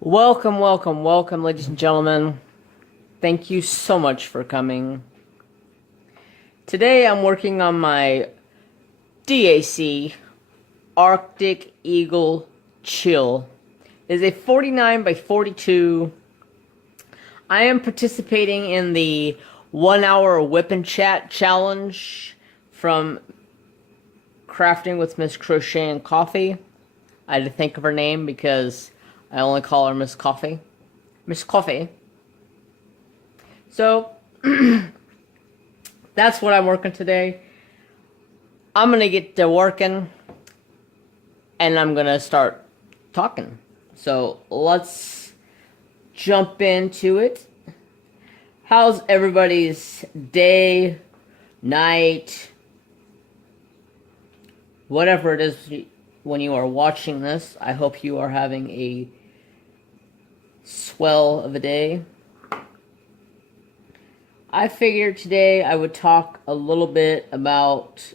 Welcome, welcome, welcome, ladies and gentlemen. Thank you so much for coming. Today I'm working on my DAC Arctic Eagle Chill. It is a 49 by 42. I am participating in the 1 hour whip and chat challenge from Crafting with Miss Crochet and Coffee. I had to think of her name because I only call her Miss Coffee. Miss Coffee. So, that's what I'm working today. I'm going to get to working, and I'm going to start talking. So, let's jump into it. How's everybody's day, night, whatever it is when you are watching this? I hope you are having a swell of a day. I figured today I would talk a little bit about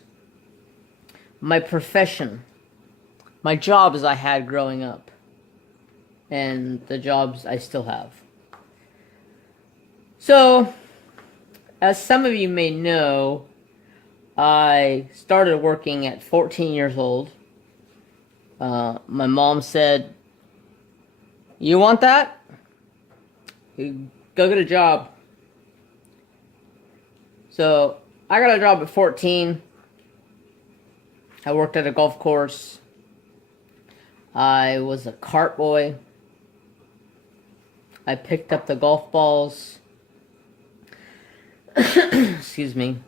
my profession, my jobs I had growing up, and the jobs I still have. So, as some of you may know, I started working at 14 years old. My mom said, "You want that? You go get a job." So, I got a job at 14. I worked at a golf course. I was a cart boy. I picked up the golf balls. Excuse me.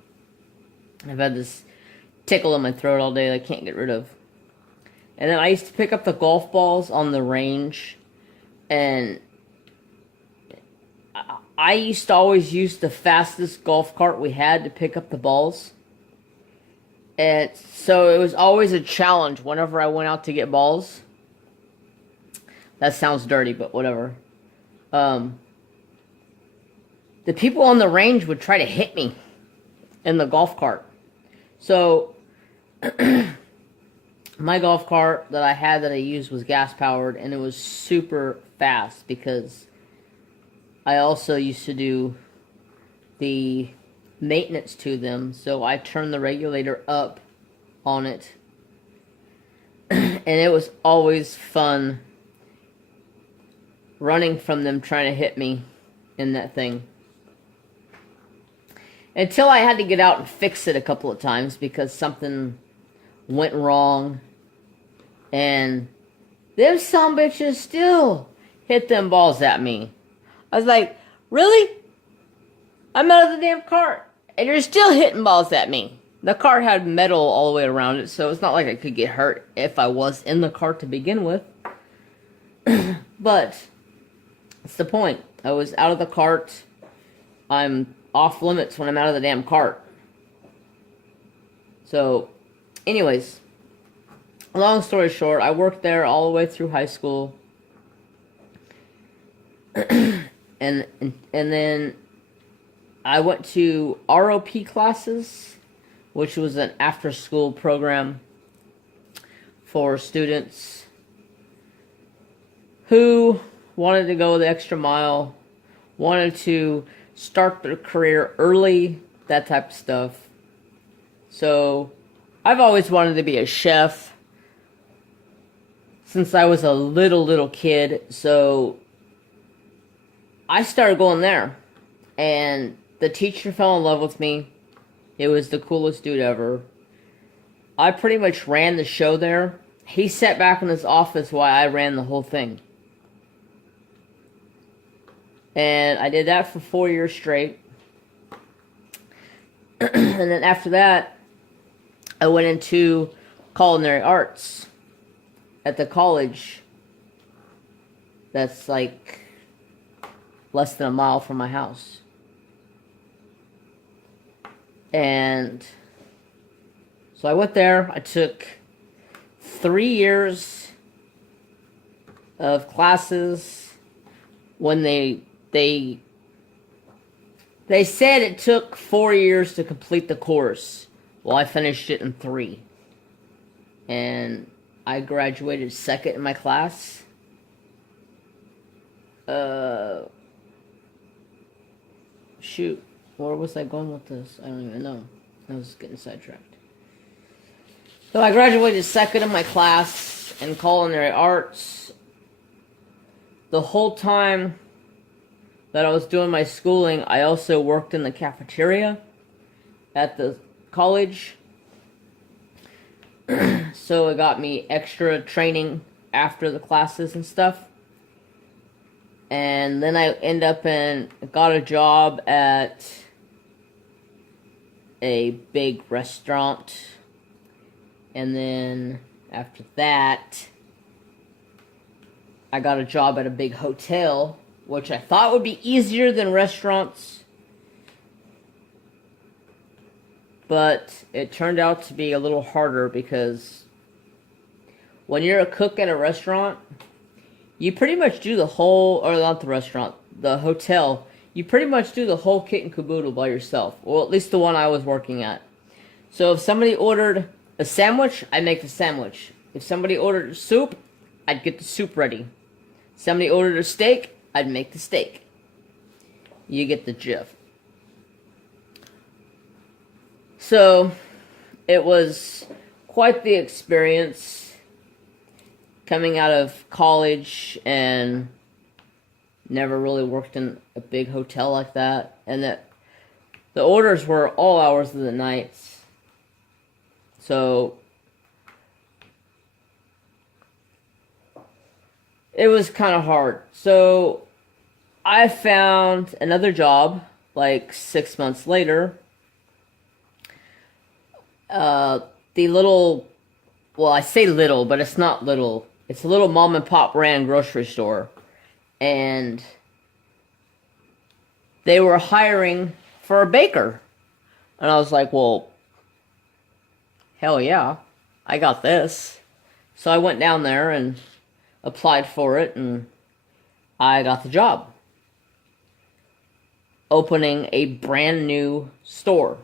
I've had this tickle in my throat all day that I can't get rid of. And then I used to pick up the golf balls on the range, and I used to always use the fastest golf cart we had to pick up the balls. And so it was always a challenge whenever I went out to get balls. That sounds dirty, but whatever. The people on the range would try to hit me in the golf cart. So my golf cart that I used was gas powered, and it was super fast because I also used to do the maintenance to them, so I turned the regulator up on it. And it was always fun running from them trying to hit me in that thing. Until I had to get out and fix it a couple of times because something went wrong. And them sumbitches still hit them balls at me. I was like, really? I'm out of the damn cart, and you're still hitting balls at me. The cart had metal all the way around it, so it's not like I could get hurt if I was in the cart to begin with. But that's the point. I was out of the cart. I'm off limits when I'm out of the damn cart. So, anyways, long story short, I worked there all the way through high school. And then I went to ROP classes, which was an after-school program for students who wanted to go the extra mile, wanted to start their career early, that type of stuff. So I've always wanted to be a chef since I was a little kid, so I started going there, and the teacher fell in love with me. It was the coolest dude ever. I pretty much ran the show there. He sat back in his office while I ran the whole thing. And I did that for 4 years straight. And then after that, I went into culinary arts at the college. That's like less than a mile from my house. And so I went there. I took 3 years of classes. When they said it took 4 years to complete the course. Well, I finished it in 3. And I graduated second in my class. Uh, shoot, where was I going with this? I don't even know. I was getting sidetracked. So I graduated second in my class in culinary arts. The whole time that I was doing my schooling, I also worked in the cafeteria at the college. So it got me extra training after the classes and stuff. And then I got a job at a big restaurant. And then after that, I got a job at a big hotel, which I thought would be easier than restaurants. But it turned out to be a little harder because when you're a cook at a restaurant, you pretty much do the whole, or not the restaurant, the hotel, you pretty much do the whole kit and caboodle by yourself. Well, at least the one I was working at. So if somebody ordered a sandwich, I'd make the sandwich. If somebody ordered a soup, I'd get the soup ready. Somebody ordered a steak, I'd make the steak. You get the gist. So, it was quite the experience coming out of college and never really worked in a big hotel like that. And that the orders were all hours of the night. So, it was kind of hard. So, I found another job like 6 months later. The little, well, I say little, but it's not little. It's a little mom and pop ran grocery store. And they were hiring for a baker. And I was like, well, hell yeah, I got this. So I went down there and applied for it, and I got the job. Opening a brand new store.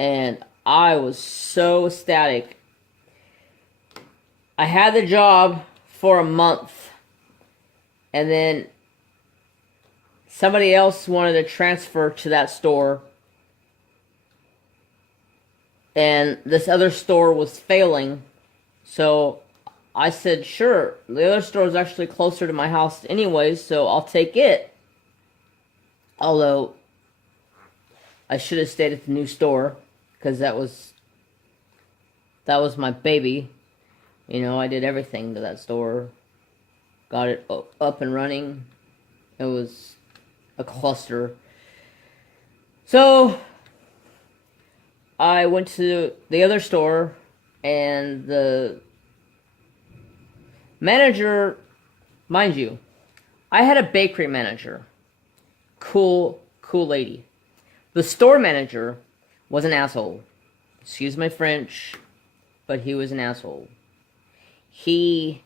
And I was so ecstatic. I had the job for a month. And then somebody else wanted to transfer to that store. And this other store was failing. So I said, sure. The other store is actually closer to my house anyways, so I'll take it. Although, I should have stayed at the new store. Because that was my baby. You know, I did everything to that store. Got it up and running. It was a cluster. So, I went to the other store, and the manager, mind you, I had a bakery manager. Cool lady. The store manager was an asshole. Excuse my French, but he was an asshole. We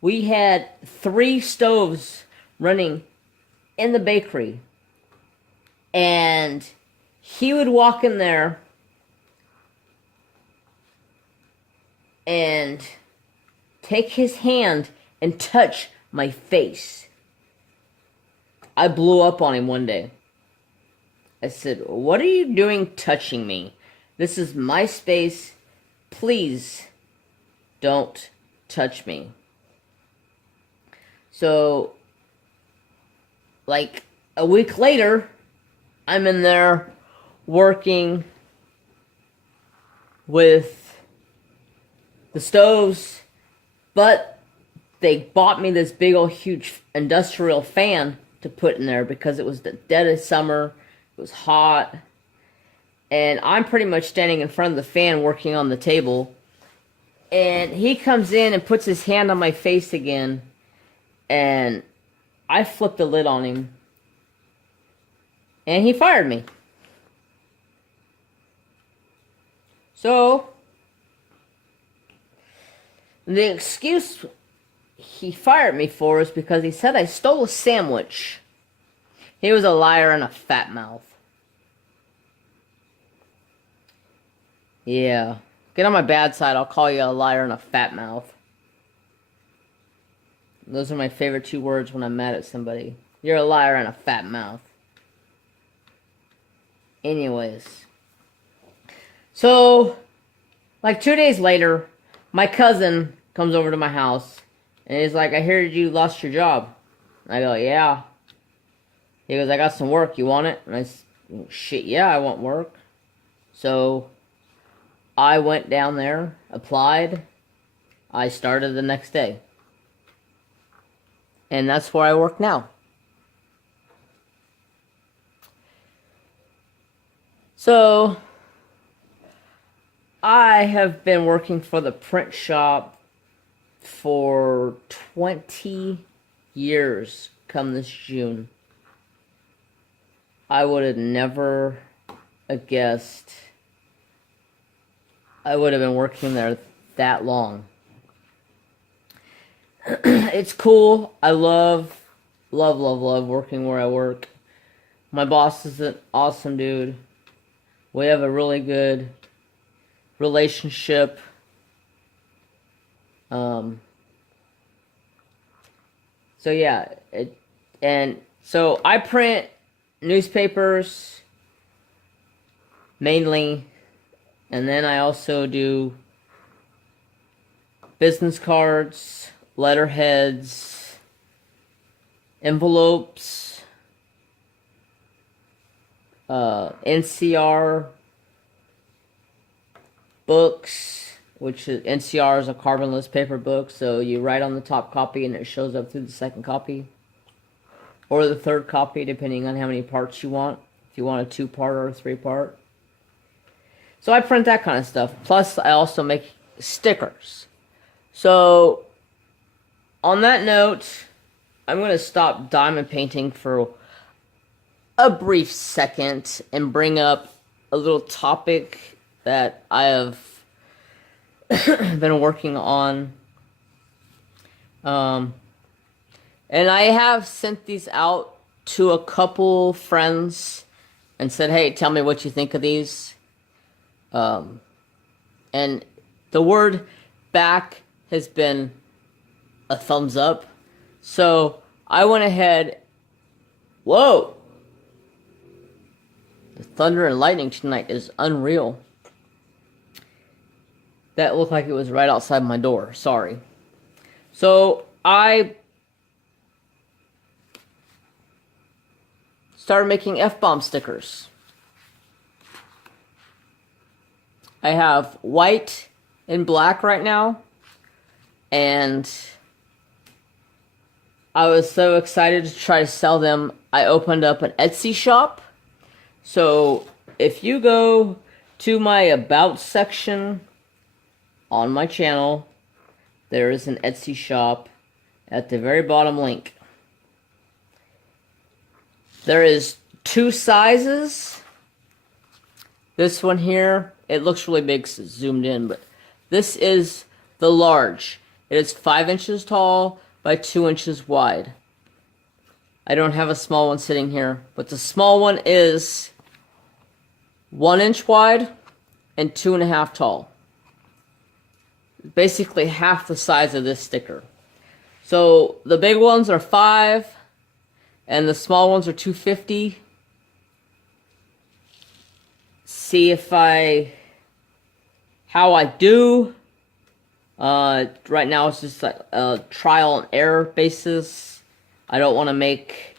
had 3 stoves running in the bakery. And he would walk in there and take his hand and touch my face. I blew up on him one day. I said, what are you doing touching me? This is my space. Please don't touch me. So, like a week later, I'm in there working with the stoves, but they bought me this big old huge industrial fan to put in there because it was the dead of summer. It was hot, and I'm pretty much standing in front of the fan working on the table, and he comes in and puts his hand on my face again, and I flipped the lid on him, and he fired me. So, the excuse he fired me for is because he said I stole a sandwich. He was a liar and a fat mouth. Yeah. Get on my bad side, I'll call you a liar and a fat mouth. Those are my favorite 2 words when I'm mad at somebody. You're a liar and a fat mouth. Anyways. So, like 2 days later, my cousin comes over to my house. And he's like, I heard you lost your job. And I go, yeah. He goes, I got some work. You want it? And I said, shit, yeah, I want work. So, I went down there, applied. I started the next day. And that's where I work now. So, I have been working for the print shop for 20 years come this June. I would have never guessed I would have been working there that long. It's cool. I love working where I work. My boss is an awesome dude. We have a really good relationship. So yeah, so I print newspapers mainly, and then I also do business cards, letterheads, envelopes, NCR books, which is, NCR is a carbonless paper book, so you write on the top copy and it shows up through the second copy. Or the third copy, depending on how many parts you want. If you want a 2-part or a 3-part. So I print that kind of stuff. Plus, I also make stickers. So, on that note, I'm going to stop diamond painting for a brief second and bring up a little topic that I have been working on. And I have sent these out to a couple friends and said, hey, tell me what you think of these. And the word back has been a thumbs up. So I went ahead. Whoa! The thunder and lightning tonight is unreal. That looked like it was right outside my door. Sorry. So I started making F-bomb stickers. I have white and black right now. And I was so excited to try to sell them. I opened up an Etsy shop. So if you go to my About section on my channel, there is an Etsy shop at the very bottom link. There is 2 sizes. This one here, it looks really big 'cause it's zoomed in, but this is the large. It is 5 inches tall by 2 inches wide. I don't have a small one sitting here, but the small one is 1 inch wide and 2.5 tall. Basically half the size of this sticker. So the big ones are 5 and the small ones are 250. See if how I do. Right now it's just like a trial and error basis. I don't want to make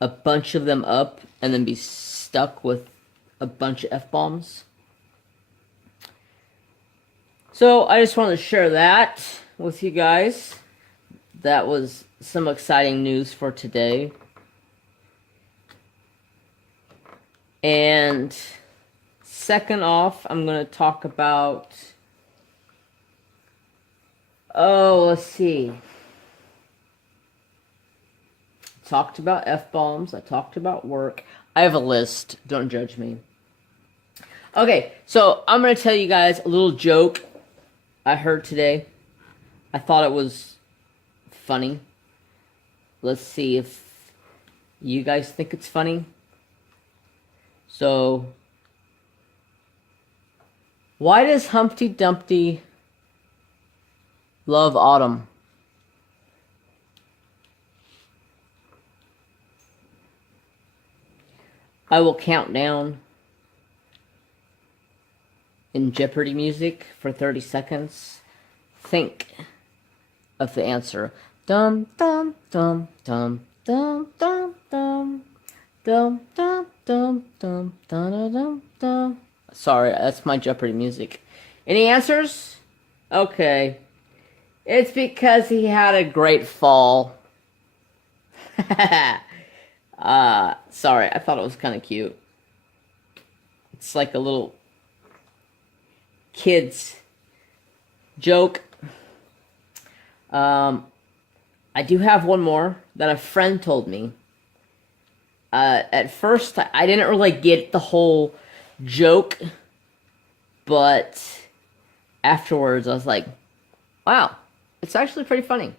a bunch of them up and then be stuck with a bunch of F-bombs. So I just wanted to share that with you guys. That was some exciting news for today. And second off, I'm going to talk about, let's see. Talked about F-bombs. I talked about work. I have a list. Don't judge me. Okay, so I'm going to tell you guys a little joke I heard today. I thought it was funny. Let's see if you guys think it's funny. So, why does Humpty Dumpty love autumn? I will count down in Jeopardy music for 30 seconds. Think of the answer. Dum dum dum dum dum dum dum dum dum dum dum dum dum dum. Sorry, that's my Jeopardy music. Any answers? Okay. It's because he had a great fall. Sorry, I thought it was kind of cute. It's like a little kid's joke. I do have one more that a friend told me. At first, I didn't really get the whole joke, but afterwards, I was like, wow, it's actually pretty funny.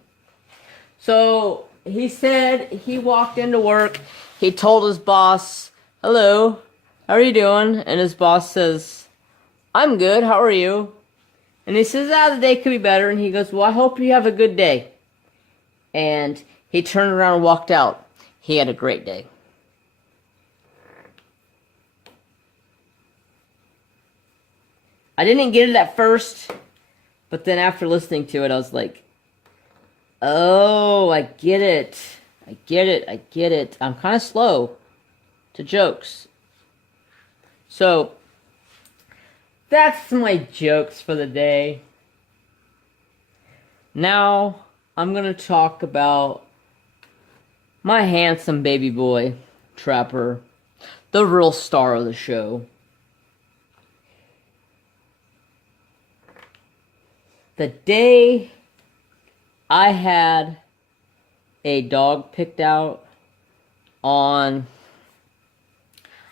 So he said he walked into work, he told his boss, hello, how are you doing? And his boss says, I'm good, how are you? And he says, the day could be better. And he goes, well, I hope you have a good day. And he turned around and walked out. He had a great day. I didn't get it at first, but then after listening to it, I was like, oh, I get it. I get it. I get it. I'm kind of slow to jokes. So, that's my jokes for the day. Now, I'm going to talk about my handsome baby boy, Trapper, the real star of the show. The day I had a dog picked out on,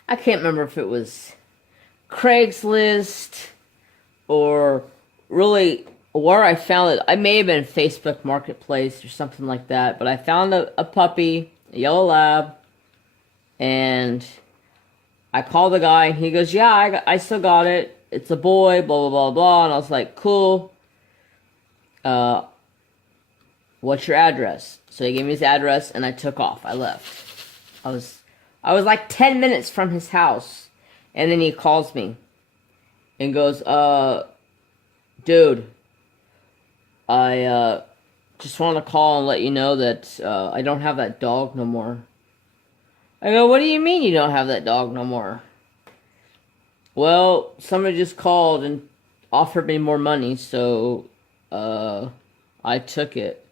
I can't remember if it was Craigslist or really where I found it. I may have been Facebook Marketplace or something like that, but I found a puppy, a yellow lab, and I called the guy and he goes, yeah, I still got it. It's a boy, blah, blah, blah, blah. And I was like, cool. What's your address? So he gave me his address and I took off. I left. I was like 10 minutes from his house. And then he calls me and goes, dude, I just want to call and let you know that I don't have that dog no more. I go, what do you mean you don't have that dog no more? Well, somebody just called and offered me more money, so I took it.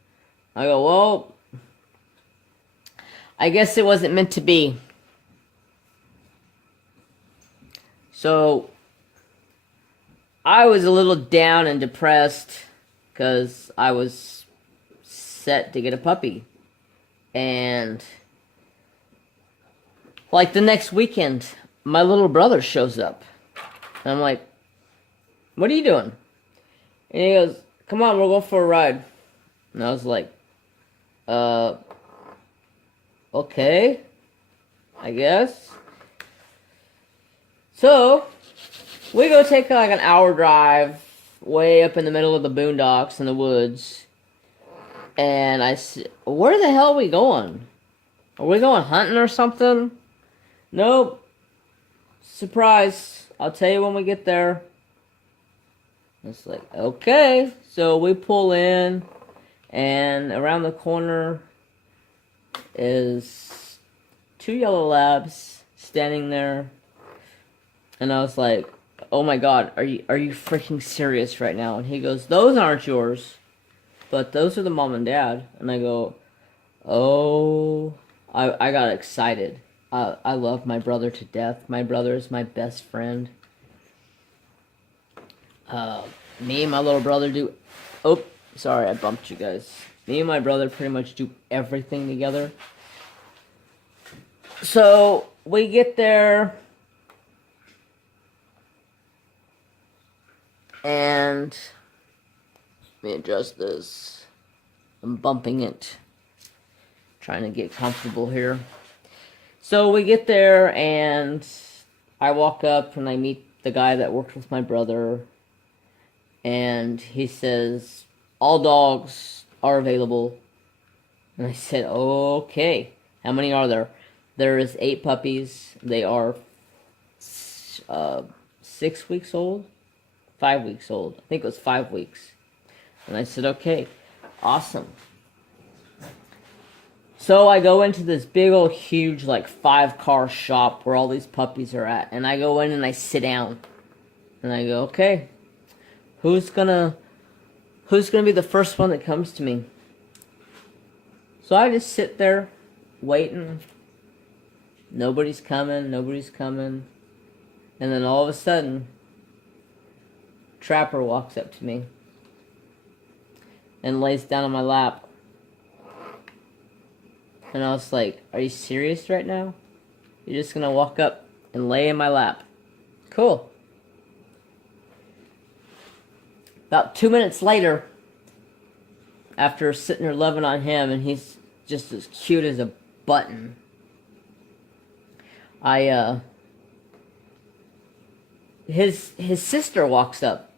I go, well, I guess it wasn't meant to be. So, I was a little down and depressed because I was set to get a puppy. And, like, the next weekend, my little brother shows up. And I'm like, what are you doing? And he goes, come on, we're going for a ride. And I was like, okay, I guess. So, we go take like an hour drive way up in the middle of the boondocks in the woods. And I said, where the hell are we going? Are we going hunting or something? Nope. Surprise. I'll tell you when we get there. It's like, okay. So we pull in, and around the corner is 2 yellow labs standing there. And I was like, oh my god, are you freaking serious right now? And he goes, those aren't yours, but those are the mom and dad. And I go, oh, I got excited. I love my brother to death. My brother is my best friend. Me and my little brother do... Oh, sorry, I bumped you guys. Me and my brother pretty much do everything together. So, we get there, and let me adjust this. I'm bumping it. Trying to get comfortable here. So we get there, and I walk up, and I meet the guy that worked with my brother, and he says, all dogs are available. And I said, okay, how many are there? There is 8 puppies. They are 6 weeks old, 5 weeks old. I think it was 5 weeks. And I said, okay, awesome. So I go into this big old huge like 5-car shop where all these puppies are at. And I go in and I sit down. And I go, okay, who's gonna be the first one that comes to me? So I just sit there waiting. Nobody's coming. And then all of a sudden, Trapper walks up to me and lays down on my lap. And I was like, are you serious right now? You're just gonna walk up and lay in my lap? Cool. About 2 minutes later, after sitting there loving on him, and he's just as cute as a button, his sister walks up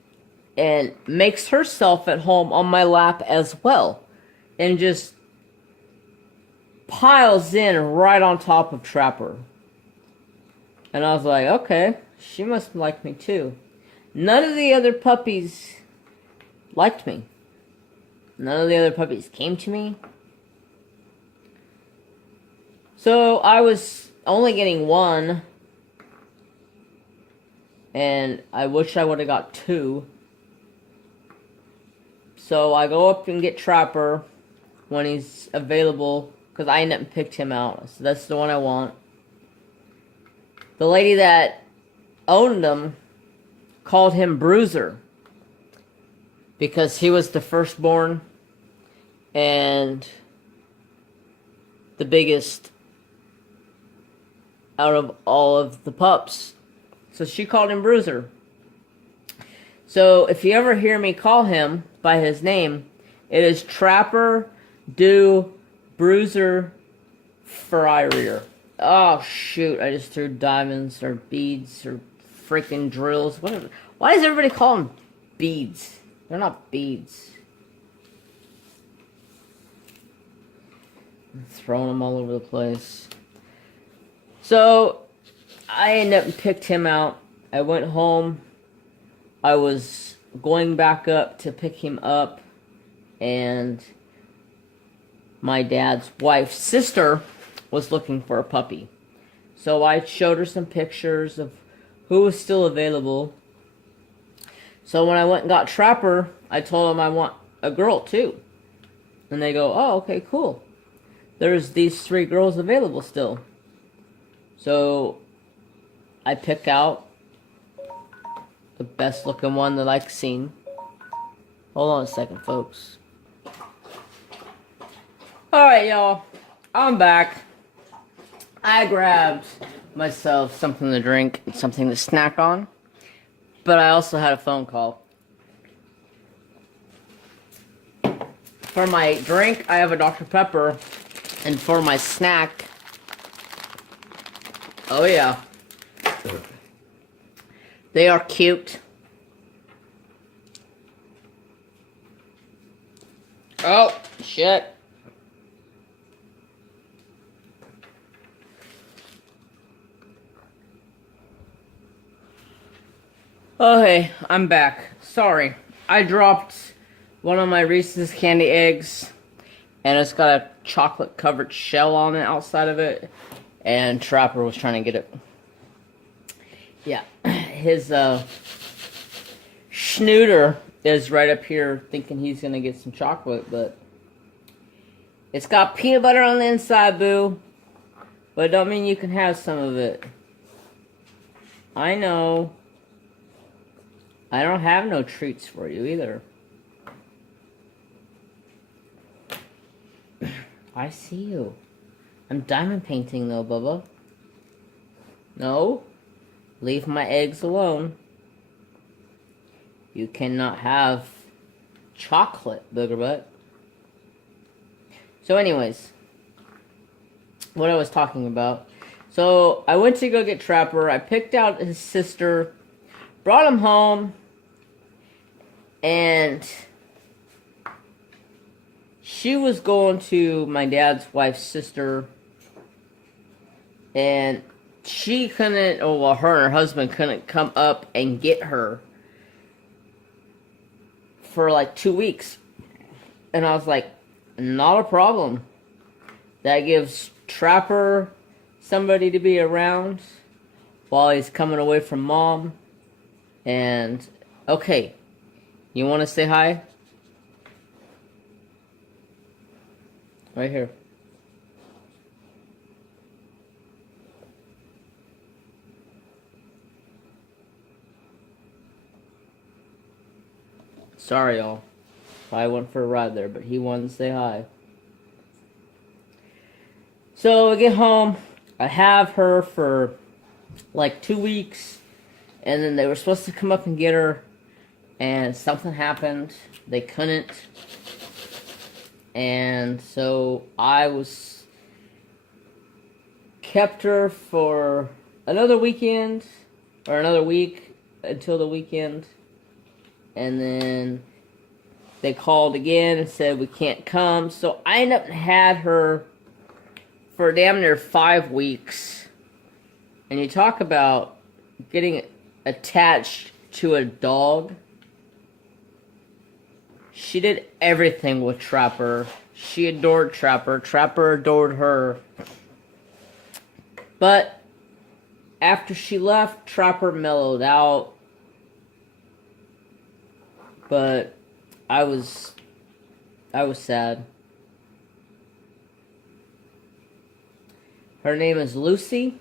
and makes herself at home on my lap as well, and just piles in right on top of Trapper. And I was like, okay, she must like me too. None of the other puppies liked me. None of the other puppies came to me. So I was only getting 1. And I wish I would have got 2. So I go up and get Trapper when he's available, because I ended up and picked him out. So that's the one I want. The lady that owned him called him Bruiser, because he was the firstborn and the biggest out of all of the pups. So she called him Bruiser. So if you ever hear me call him by his name, it is Trapper Du Bruiser Ferrier. Oh shoot, I just threw diamonds or beads or freaking drills. Whatever. Why does everybody call them beads? They're not beads. I'm throwing them all over the place. So I ended up and picked him out. I went home. I was going back up to pick him up, and my dad's wife's sister was looking for a puppy. So I showed her some pictures of who was still available. So when I went and got Trapper, I told them I want a girl too. And they go, oh, okay, cool. There's these 3 girls available still. So I pick out the best looking one that I've seen. Hold on a second, folks. Alright, y'all. I'm back. I grabbed myself something to drink and something to snack on. But I also had a phone call. For my drink, I have a Dr. Pepper. And for my snack, oh yeah, they are cute. Oh, shit. Okay, I'm back. Sorry. I dropped one of my Reese's candy eggs, and it's got a chocolate covered shell on the outside of it, and Trapper was trying to get it. Yeah, his schnooter is right up here thinking he's gonna get some chocolate, but it's got peanut butter on the inside, boo. But it don't mean you can have some of it. I know. I don't have no treats for you either. I see you. I'm diamond painting though, Bubba. No. Leave my eggs alone. You cannot have chocolate, booger butt. So anyways, what I was talking about. So I went to go get Trapper. I picked out his sister, brought him home, and she was going to my dad's wife's sister and she couldn't, or well, her and her husband couldn't come up and get her for like 2 weeks. And I was like, not a problem. That gives Trapper somebody to be around while he's coming away from mom. And, okay, you want to say hi? Right here. Sorry, y'all. I went for a ride there, but he wanted to say hi. So I get home. I have her for like 2 weeks. And then they were supposed to come up and get her. And something happened. They couldn't. And so I kept her for another weekend. Or another week until the weekend. And then they called again and said we can't come. So I ended up had her for damn near 5 weeks. And you talk about getting attached to a dog. She did everything with Trapper. She adored Trapper. Trapper adored her. But after she left, Trapper mellowed out. But I was sad. Her name is Lucy.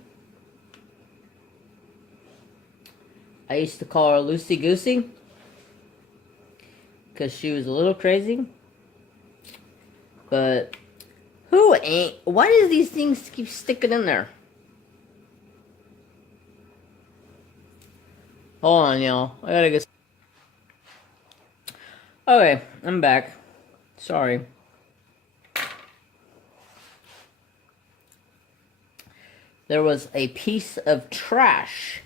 I used to call her Lucy Goosey because she was a little crazy. But who ain't? Why do these things keep sticking in there? Hold on, y'all. I gotta get. Okay, I'm back. Sorry. There was a piece of trash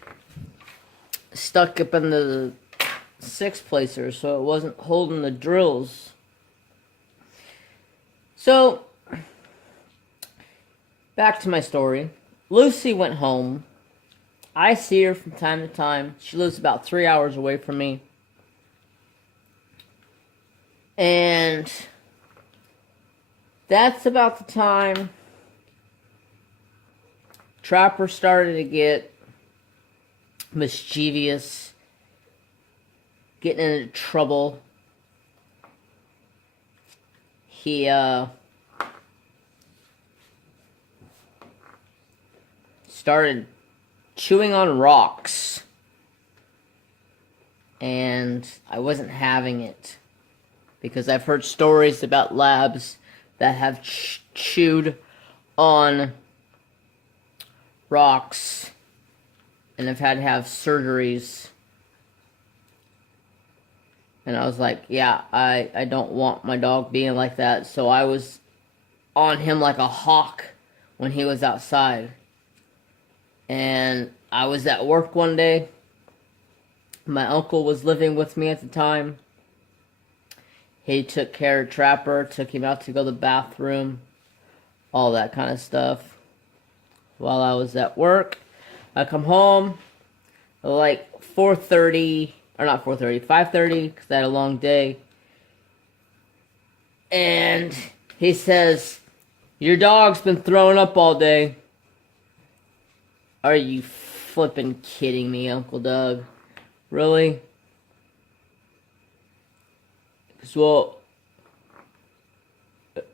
stuck up in the six-placer, so it wasn't holding the drills. So, back to my story. Lucy went home. I see her from time to time. She lives about 3 hours away from me. And that's about the time Trapper started to get mischievous, getting into trouble. He started chewing on rocks, and I wasn't having it. Because I've heard stories about labs that have chewed on rocks and have had to have surgeries. And I was like, yeah, I don't want my dog being like that. So I was on him like a hawk when he was outside. And I was at work one day. My uncle was living with me at the time. He took care of Trapper, took him out to go to the bathroom, all that kind of stuff. While I was at work, I come home like 4:30, or not 4:30, 5:30, because I had a long day. And he says, "Your dog's been throwing up all day." Are you flipping kidding me, Uncle Doug? Really? Well,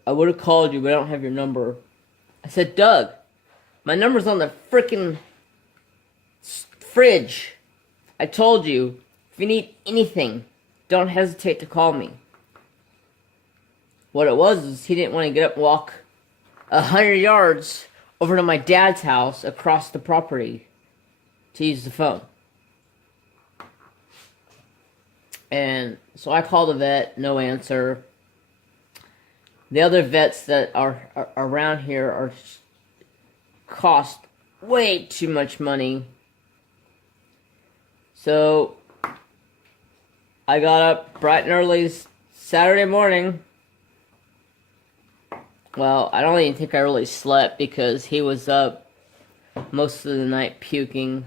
I would have called you, but I don't have your number. I said, Doug, my number's on the frickin' fridge. I told you, if you need anything, don't hesitate to call me. What it was is he didn't want to get up and walk 100 yards over to my dad's house across the property to use the phone. And so I called the vet, no answer. The other vets that are around here cost way too much money. So I got up bright and early Saturday morning. Well, I don't even think I really slept because he was up most of the night puking.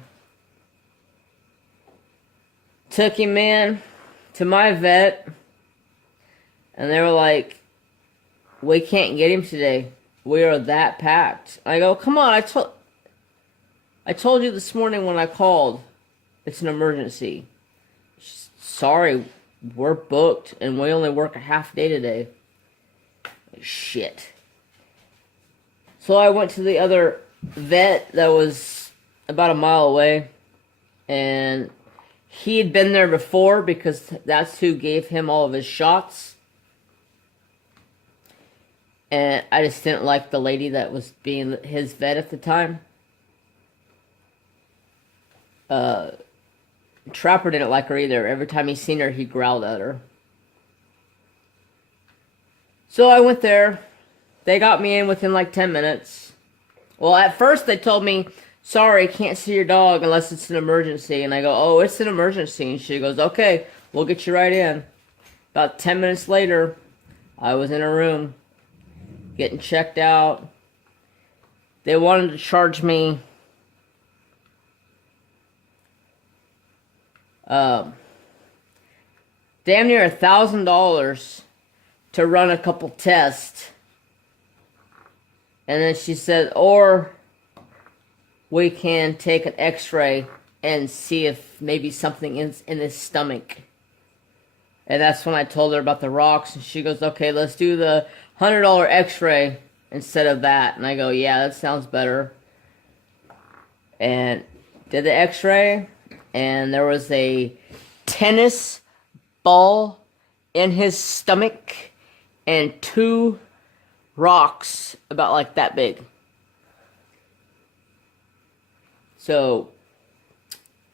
Took him in to my vet, and they were like, we can't get him today. We are that packed. I go, come on, I told you this morning when I called, it's an emergency. Sorry, we're booked, and we only work a half day today. Shit. So I went to the other vet that was about a mile away, and he had been there before because that's who gave him all of his shots. And I just didn't like the lady that was being his vet at the time. Trapper didn't like her either. Every time he seen her, he growled at her. So I went there. They got me in within like 10 minutes. Well, at first they told me, sorry, can't see your dog unless it's an emergency. And I go, oh, it's an emergency. And she goes, okay, we'll get you right in. About 10 minutes later, I was in a room getting checked out. They wanted to charge me damn near $1,000 to run a couple tests. And then she said, or we can take an x-ray and see if maybe something is in his stomach. And that's when I told her about the rocks, and she goes, okay, let's do the $100 x-ray instead of that. And I go, yeah, that sounds better. And did the x-ray, and there was a tennis ball in his stomach and 2 rocks about like that big. So,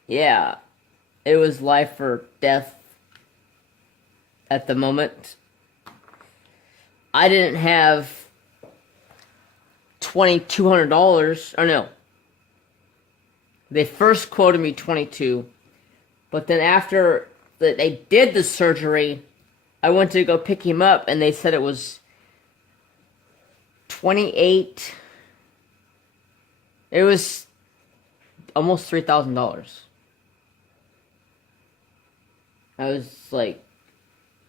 yeah, it was life or death at the moment. I didn't have $2,200, or no. They first quoted me $22, but then after they did the surgery, I went to go pick him up, and they said it was $28. It was almost $3,000. I was like,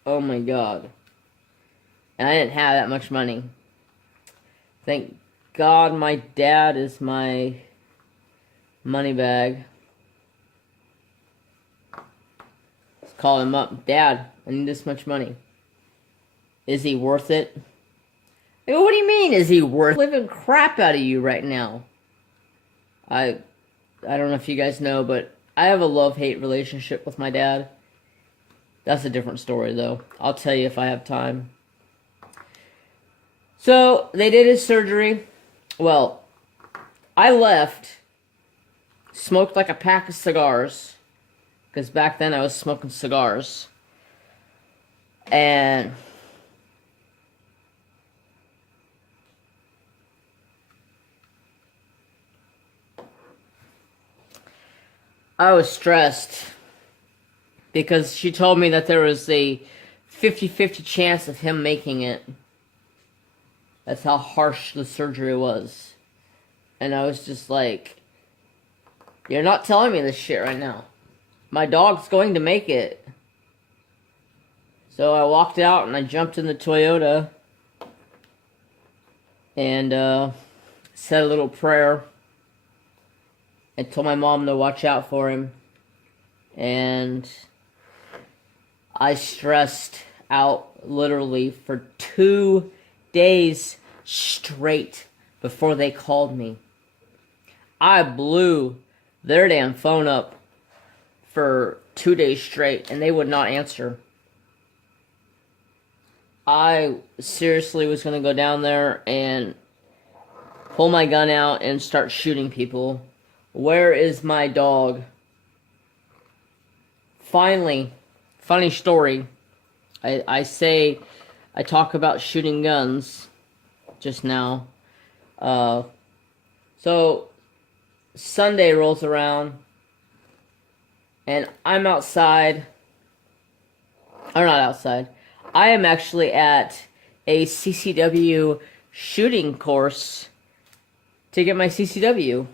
oh my god. And I didn't have that much money. Thank God my dad is my money bag. Let's call him up. Dad, I need this much money. Is he worth it? I go, what do you mean, is he worth living crap out of you right now? I don't know if you guys know, but I have a love-hate relationship with my dad. That's a different story, though. I'll tell you if I have time. So, they did his surgery. Well, I left, smoked like a pack of cigars, because back then I was smoking cigars. And I was stressed because she told me that there was a 50-50 chance of him making it. That's how harsh the surgery was. And I was just like, you're not telling me this shit right now. My dog's going to make it. So I walked out and I jumped in the Toyota and said a little prayer and told my mom to watch out for him. And I stressed out literally for 2 days straight before they called me. I blew their damn phone up for 2 days straight, and they would not answer. I seriously was going to go down there and pull my gun out and start shooting people. Where is my dog? Finally, funny story. I talk about shooting guns just now. So Sunday rolls around and I'm outside. I'm not outside. I am actually at a CCW shooting course to get my CCW.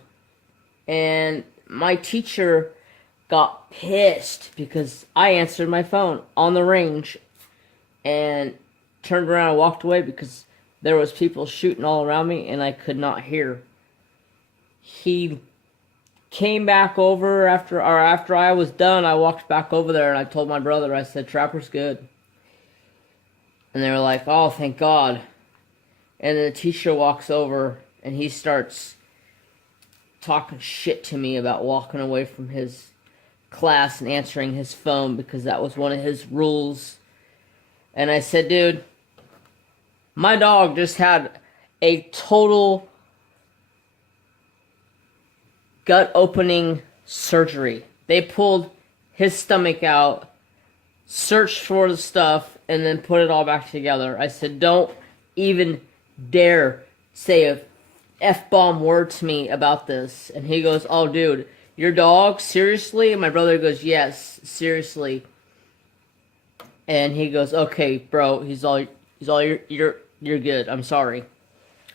And my teacher got pissed because I answered my phone on the range and turned around and walked away because there was people shooting all around me and I could not hear. He came back over after I was done. I walked back over there and I told my brother, I said, Trapper's good. And they were like, oh, thank God. And then the teacher walks over and he starts talking shit to me about walking away from his class and answering his phone because that was one of his rules. And I said, dude, my dog just had a total gut opening surgery. They pulled his stomach out, searched for the stuff, and then put it all back together. I said, don't even dare say a F-bomb word to me about this. And he goes, oh, dude, your dog? Seriously? And my brother goes, yes, seriously. And he goes, okay, bro, you're good. I'm sorry.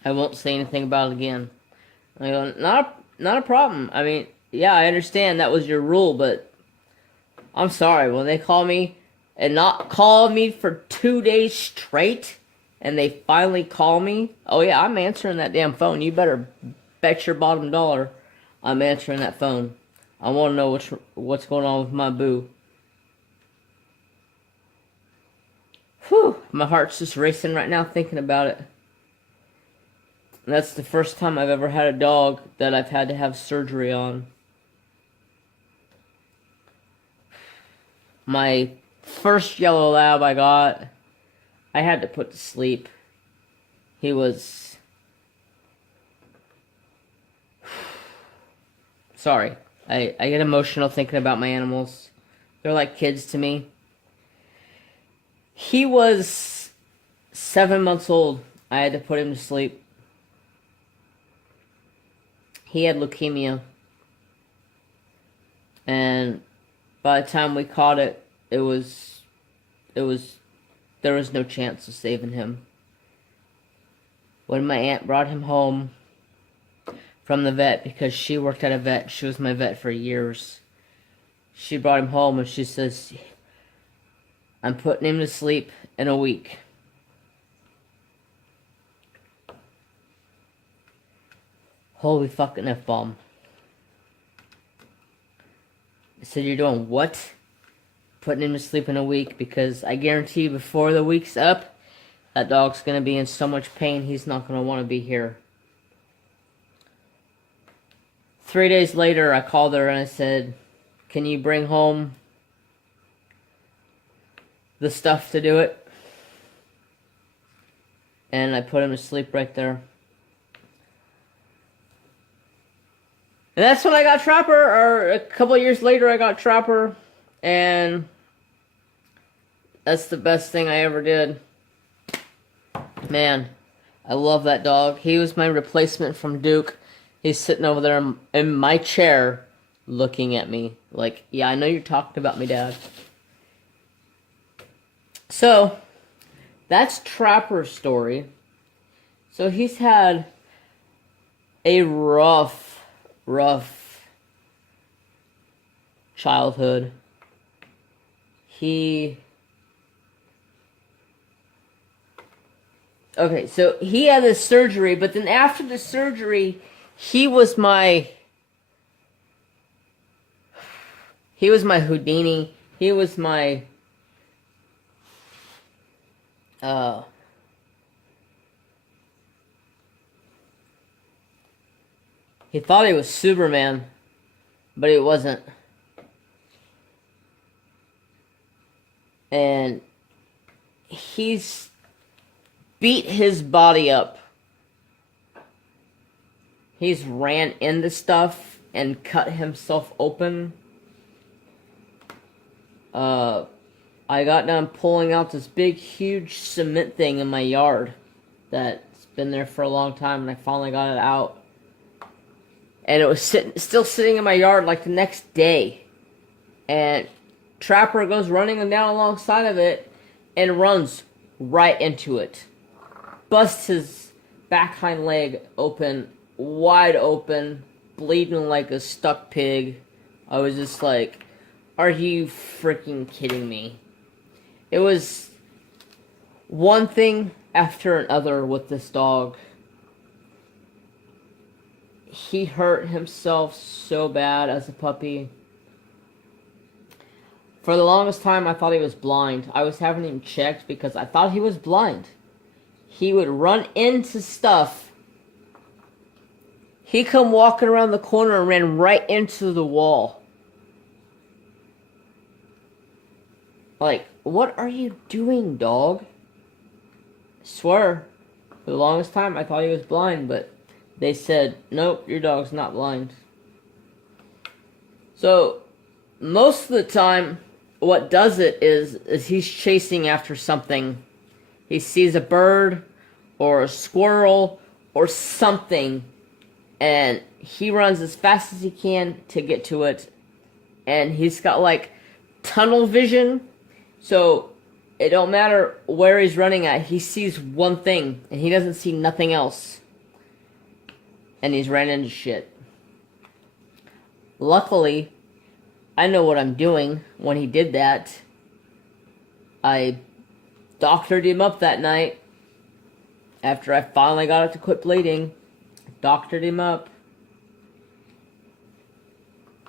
I won't say anything about it again. I go, not a problem. I mean, yeah, I understand that was your rule, but I'm sorry. When they call me and not call me for 2 days straight, and they finally call me, oh yeah, I'm answering that damn phone. You better bet your bottom dollar I'm answering that phone. I want to know what's going on with my boo. Whew, my heart's just racing right now thinking about it. And that's the first time I've ever had a dog that I've had to have surgery on. My first yellow lab I got, I had to put to sleep. He was... Sorry. I get emotional thinking about my animals. They're like kids to me. He was 7 months old. I had to put him to sleep. He had leukemia. And by the time we caught it, there was no chance of saving him. When my aunt brought him home from the vet, because she worked at a vet, she was my vet for years. She brought him home and she says, I'm putting him to sleep in a week. Holy fucking F-bomb. I said, you're doing what? Putting him to sleep in a week, because I guarantee you before the week's up, that dog's going to be in so much pain he's not going to want to be here. 3 days later, I called her and I said, can you bring home the stuff to do it? And I put him to sleep right there. And that's when I got Trapper, or a couple of years later I got Trapper, and that's the best thing I ever did. Man, I love that dog. He was my replacement from Duke. He's sitting over there in my chair looking at me like, yeah, I know you're talking about me, Dad. So, that's Trapper's story. So he's had a rough childhood. Okay, so he had this surgery, but then after the surgery, he was my Houdini. He was my he thought he was Superman, but he wasn't. And he's beat his body up. He's ran into stuff and cut himself open. I got done pulling out this big, huge cement thing in my yard that's been there for a long time, and I finally got it out. And it was still sitting in my yard like the next day. And Trapper goes running down alongside of it and runs right into it. Busts his back hind leg open, wide open. bleeding like a stuck pig. I was just like, are you freaking kidding me? It was one thing after another with this dog. He hurt himself so bad as a puppy. For the longest time, I thought he was blind. I was having him checked because I thought he was blind. He would run into stuff. He come walking around the corner and ran right into the wall. Like, what are you doing, dog? I swear, for the longest time, I thought he was blind, but they said, nope, your dog's not blind. So, most of the time, what does it is he's chasing after something. He sees a bird, or a squirrel, or something, and he runs as fast as he can to get to it. And he's got, like, tunnel vision, so it don't matter where he's running at, he sees one thing, and he doesn't see nothing else. And he's ran into shit. Luckily, I know what I'm doing when he did that. I doctored him up that night. After I finally got it to quit bleeding, doctored him up.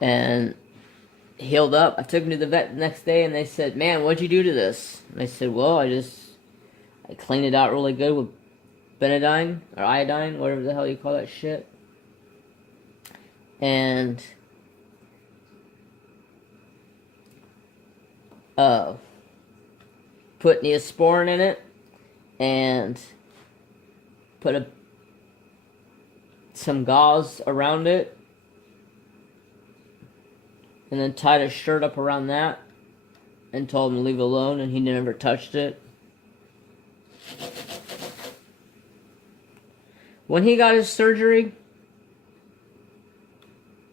And healed up. I took him to the vet the next day and they said, man, what'd you do to this? And I said, well, I cleaned it out really good with Benadine, or iodine, whatever the hell you call that shit. And put Neosporin in it, and put some gauze around it, and then tied a shirt up around that, and told him to leave it alone, and he never touched it. When he got his surgery,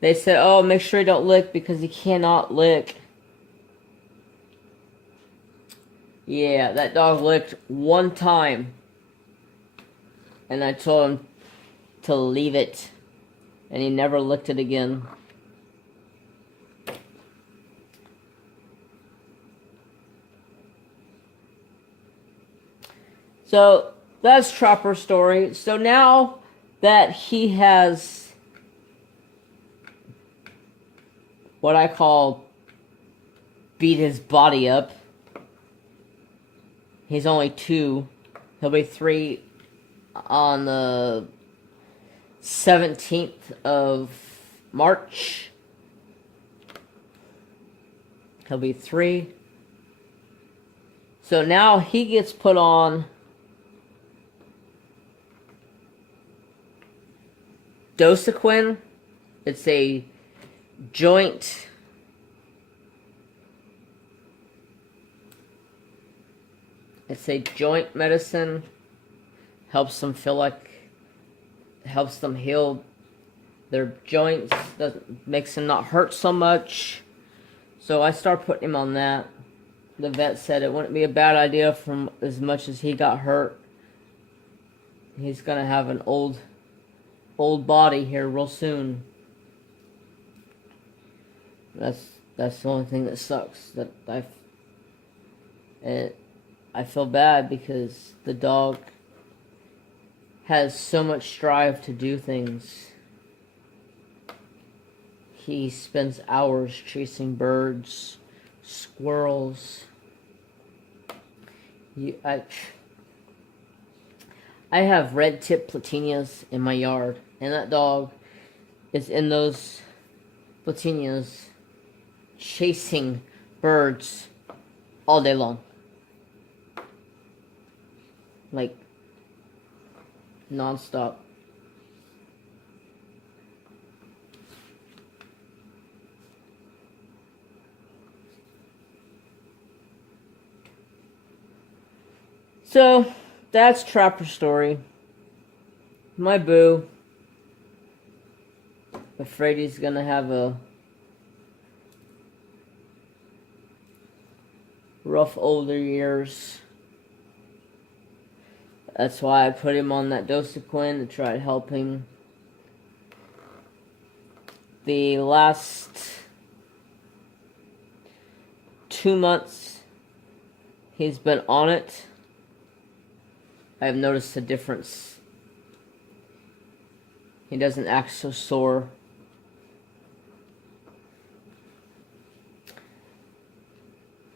they said, oh, make sure he don't lick because he cannot lick. Yeah, that dog licked one time. And I told him to leave it. And he never licked it again. So, that's Chopper's story. So now that he has what I call beat his body up, he's only 2. He'll be 3 on the 17th of March. He'll be 3. So now he gets put on Dosequin. It's a joint medicine. Helps them heal their joints, makes them not hurt so much. So I start putting him on that. The vet said it wouldn't be a bad idea from as much as he got hurt. He's gonna have an old body here real soon. That's the only thing that sucks. That I feel bad because the dog has so much strive to do things. He spends hours chasing birds, squirrels. I have red-tip platinias in my yard, and that dog is in those platinias chasing birds all day long. Like, non-stop. So, that's Trapper's story. My boo. Afraid he's gonna have a rough older years. That's why I put him on that Dosequin to try to help him the last 2 months he's been on it, I have noticed a difference. He doesn't act so sore.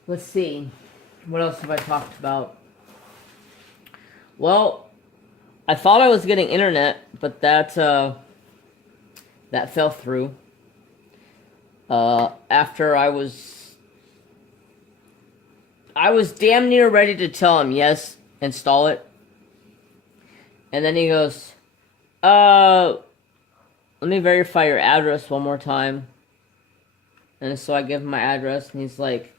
Let's see. What else have I talked about? Well, I thought I was getting internet, but that fell through. After I was damn near ready to tell him, yes, install it. And then he goes, let me verify your address one more time. And so I give him my address, and he's like,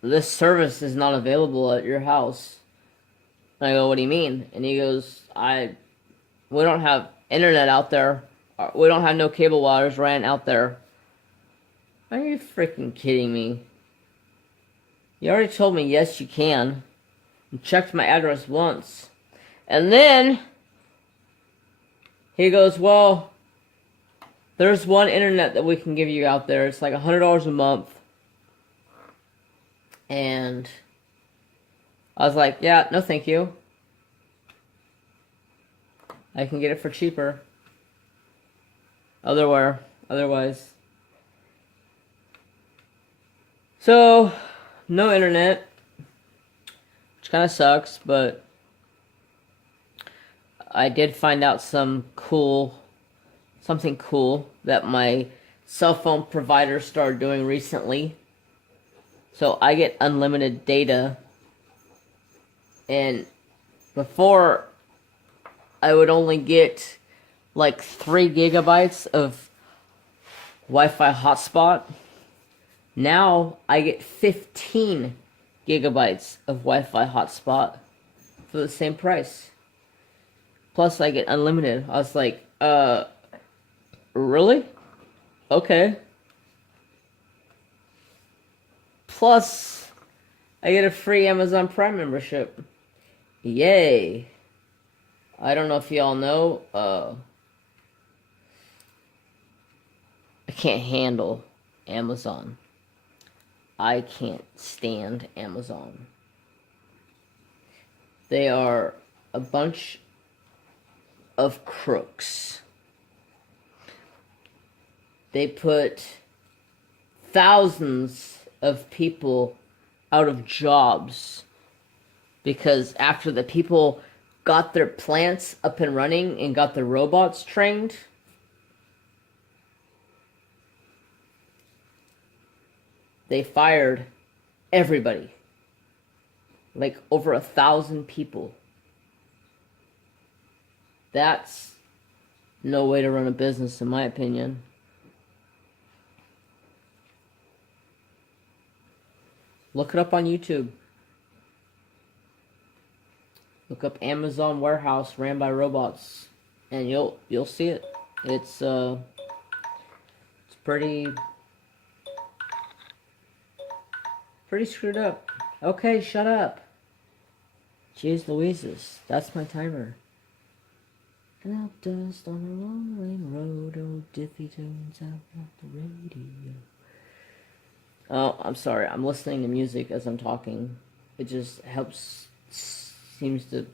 this service is not available at your house. And I go, what do you mean? And he goes, we don't have internet out there. We don't have no cable wires ran out there. Are you freaking kidding me? You already told me yes, you can. And checked my address once. And then he goes, well, there's one internet that we can give you out there. It's like $100 a month. And I was like, yeah, no thank you. I can get it for cheaper. Otherwise. So, no internet. Which kind of sucks, but I did find out something cool that my cell phone provider started doing recently. So I get unlimited data, and before I would only get like 3 gigabytes of Wi-Fi hotspot. Now I get 15 gigabytes of Wi-Fi hotspot for the same price. Plus I get unlimited. I was like, really? Okay. Plus, I get a free Amazon Prime membership. Yay. I don't know if y'all know, I can't handle Amazon. I can't stand Amazon. They are a bunch of crooks. They put thousands of people out of jobs because after the people got their plants up and running and got their robots trained, they fired everybody. Like over 1,000 people. That's no way to run a business, in my opinion. Look it up on YouTube. Look up Amazon warehouse ran by robots, and you'll see it. It's pretty screwed up. Okay, shut up. Jeez Louises, that's my timer. Cloud dust on a long lane road, old Diffie tunes out at the radio. Oh, I'm sorry. I'm listening to music as I'm talking. It just helps, seems to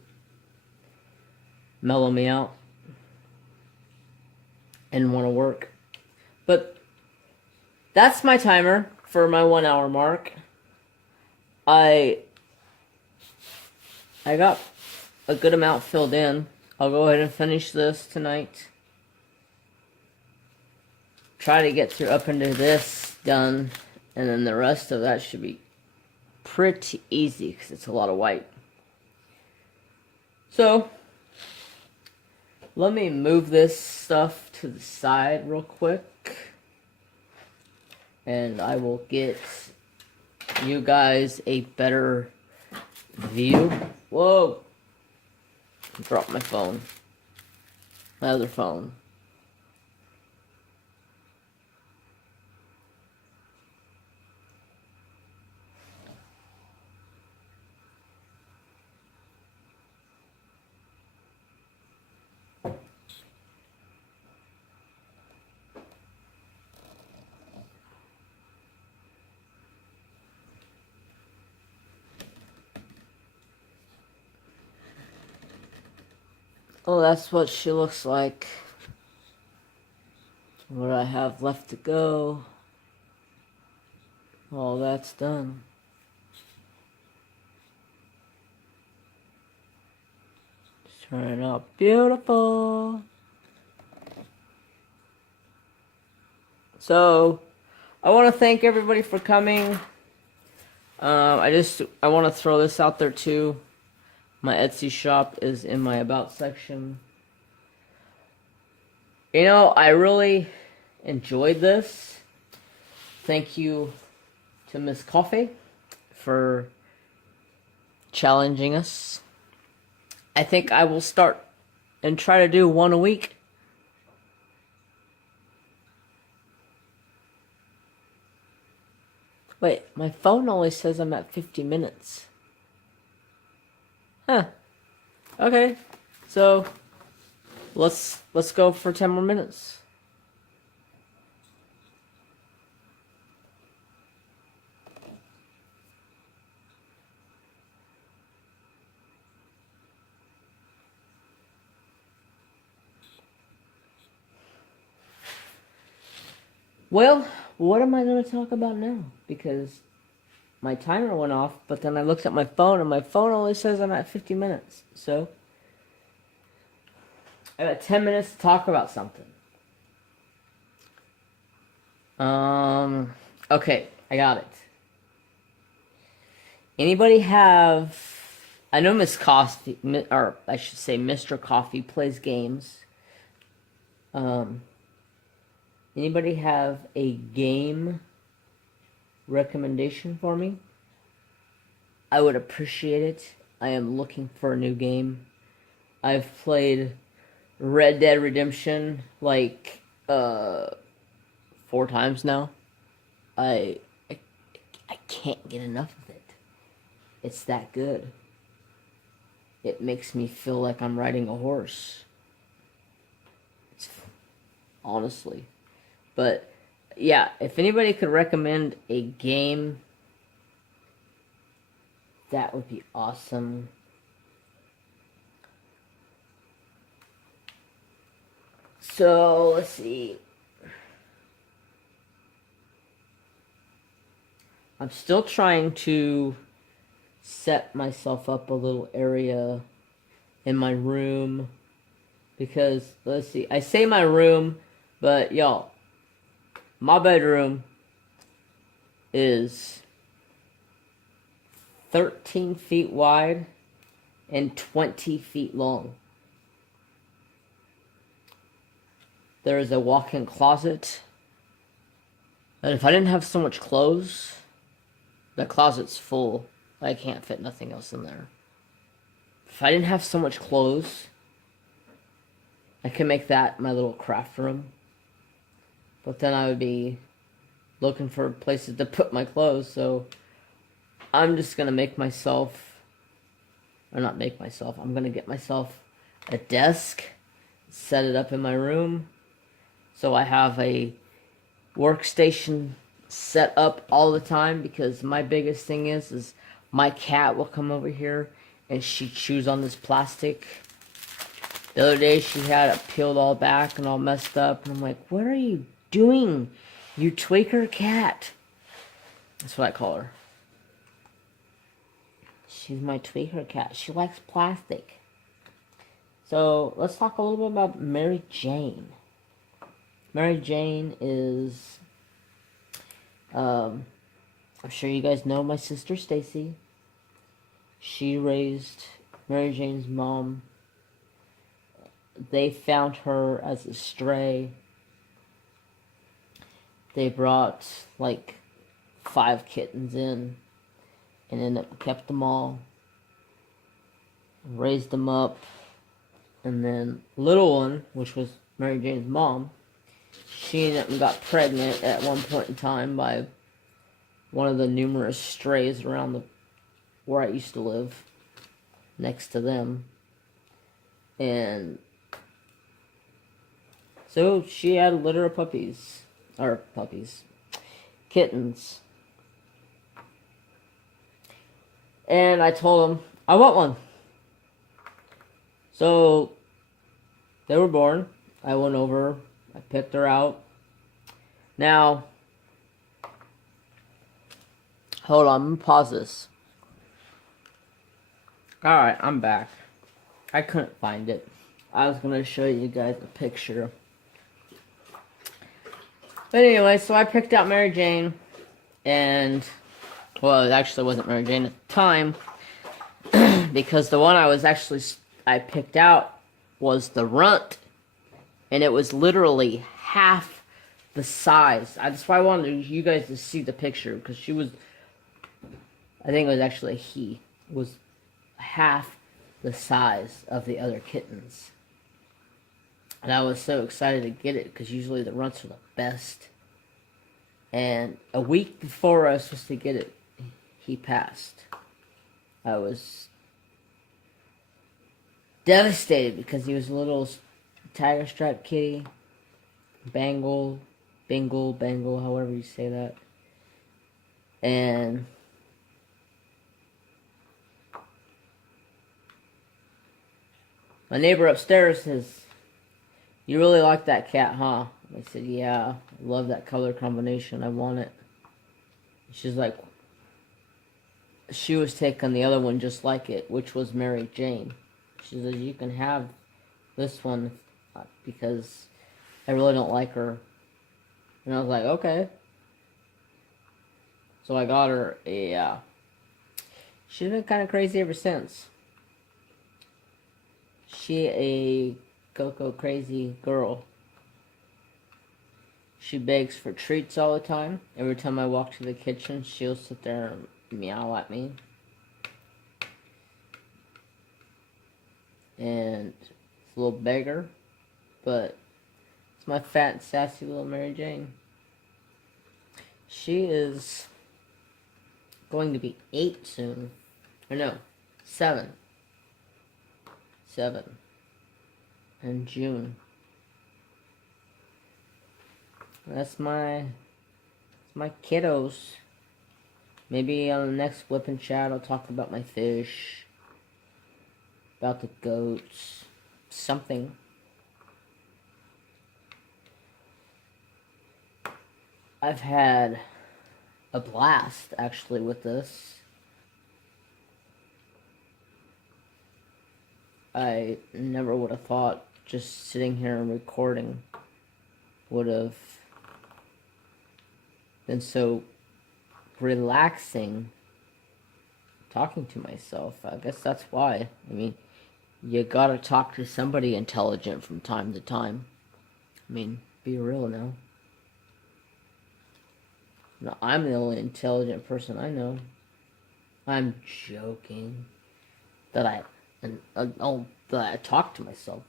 mellow me out and want to work. But that's my timer for my 1 hour mark. I got a good amount filled in. I'll go ahead and finish this tonight. Try to get through up into this done. And then the rest of that should be pretty easy because it's a lot of white. So, let me move this stuff to the side real quick. And I will get you guys a better view. Whoa! Dropped my phone. My other phone. Oh, that's what she looks like. What I have left to go. All that's done. Turn out beautiful. So, I want to thank everybody for coming. I want to throw this out there too. My Etsy shop is in my About section. You know, I really enjoyed this. Thank you to Miss Coffee for challenging us. I think I will start and try to do one a week. Wait, my phone only says I'm at 50 minutes. Huh. Okay. So, let's go for 10 more minutes. Well, what am I going to talk about now? Because my timer went off, but then I looked at my phone, and my phone only says I'm at 50 minutes. So, I got 10 minutes to talk about something. Okay, I got it. Anybody have... I know Miss Coffee, or I should say Mr. Coffee plays games. Anybody have a game recommendation for me? I would appreciate it. I am looking for a new game. I've played Red Dead Redemption like 4 times now. I can't get enough of it. It's that good. It makes me feel like I'm riding a horse. It's, honestly. But yeah, if anybody could recommend a game, that would be awesome. So, let's see. I'm still trying to set myself up a little area in my room. Because, let's see, I say my room, but y'all, my bedroom is 13 feet wide and 20 feet long. There is a walk-in closet. And if I didn't have so much clothes, the closet's full. I can't fit nothing else in there. If I didn't have so much clothes, I could make that my little craft room. But then I would be looking for places to put my clothes, so I'm just going to make myself, or not make myself, I'm going to get myself a desk, set it up in my room, so I have a workstation set up all the time, because my biggest thing is my cat will come over here and she chews on this plastic. The other day she had it peeled all back and all messed up, and I'm like, what are you doing, you tweaker cat? That's what I call her. She's my tweaker cat. She likes plastic. So let's talk a little bit about Mary Jane. Mary Jane is, I'm sure you guys know my sister Stacy. She raised Mary Jane's mom. They found her as a stray. They brought like 5 kittens in and then kept them all, raised them up, and then little one, which was Mary Jane's mom, she ended up and got pregnant at one point in time by one of the numerous strays around where I used to live, next to them. And so she had a litter of kittens. And I told him, I want one. So they were born. I went over, I picked her out. Now, hold on, I'm gonna pause this. Alright, I'm back. I couldn't find it. I was gonna show you guys a picture. But anyway, so I picked out Mary Jane, and, well, it actually wasn't Mary Jane at the time, because the one I picked out was the runt, and it was literally half the size. That's why I wanted you guys to see the picture, because she was, I think it was actually a he, was half the size of the other kittens. And I was so excited to get it, because usually the runts are the best. And a week before I was supposed to get it, he passed. I was devastated, because he was a little tiger stripe kitty. Bengal, however you say that. And my neighbor upstairs says, "You really like that cat, huh?" I said, "Yeah, I love that color combination. I want it." She's like, she was taking the other one just like it, which was Mary Jane. She says, "You can have this one because I really don't like her." And I was like, okay. So I got her a, she's been kind of crazy ever since. She a go-go crazy girl. She begs for treats all the time. Every time I walk to the kitchen, she'll sit there and meow at me. And it's a little beggar, but it's my fat, sassy little Mary Jane. She is going to be 8 soon. Or no, 7. 7. In June. That's my kiddos. Maybe on the next Flip and Chat I'll talk about my fish, about the goats, something. I've had a blast actually with this. I never would have thought just sitting here and recording would have been so relaxing, talking to myself. I guess that's why. I mean, you gotta talk to somebody intelligent from time to time. I mean, be real now. No, I'm the only intelligent person I know. I'm joking. That I talk to myself.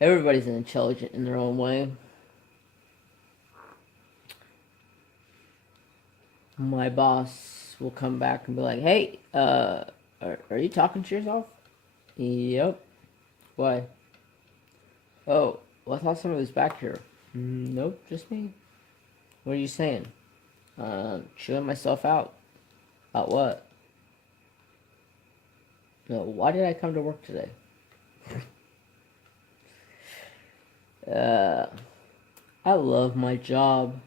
Everybody's intelligent in their own way. My boss will come back and be like, "Hey, are you talking to yourself?" Yep. Why? Oh, well, I thought somebody was back here. Nope, just me. What are you saying? Chewing myself out. About what? No, why did I come to work today? I love my job.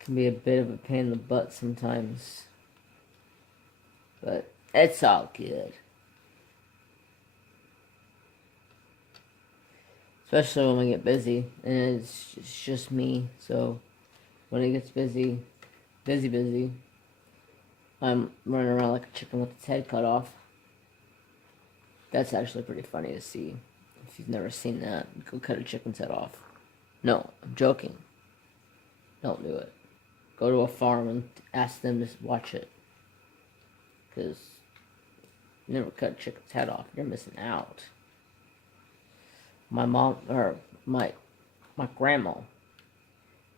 Can be a bit of a pain in the butt sometimes. But it's all good. Especially when we get busy. And it's just me. So when it gets busy, I'm running around like a chicken with its head cut off. That's actually pretty funny to see. If you've never seen that, go cut a chicken's head off. No, I'm joking. Don't do it. Go to a farm and ask them to watch it. Because you never cut a chicken's head off. You're missing out. My mom, or my grandma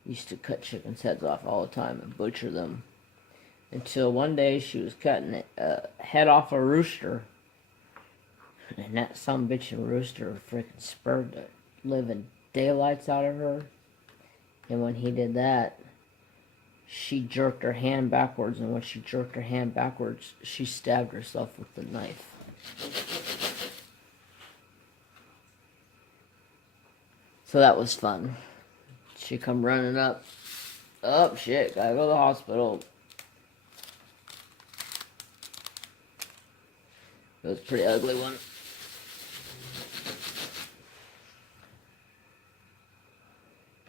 used to cut chickens' heads off all the time and butcher them. Until one day she was cutting a head off a rooster. And that sumbitchin' rooster freaking spurred the living daylights out of her. And when he did that, she jerked her hand backwards, and when she jerked her hand backwards, she stabbed herself with the knife. So that was fun. She come running up. Oh, shit, gotta go to the hospital. It was a pretty ugly one.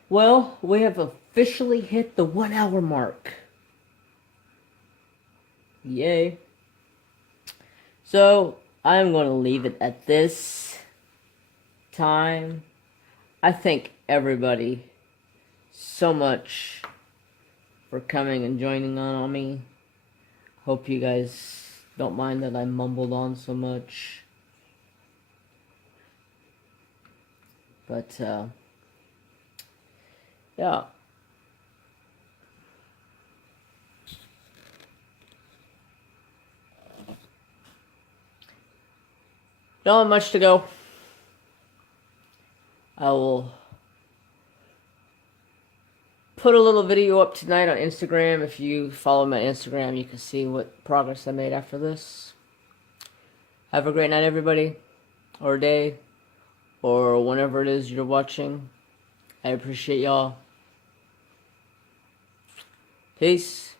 Well, we have officially hit the 1 hour mark. Yay. So, I'm going to leave it at this time. I thank everybody so much for coming and joining on me. Hope you guys don't mind that I mumbled on so much. But, yeah. Don't have much to go. I will put a little video up tonight on Instagram. If you follow my Instagram, you can see what progress I made after this. Have a great night, everybody, or day, or whenever it is you're watching. I appreciate y'all. Peace.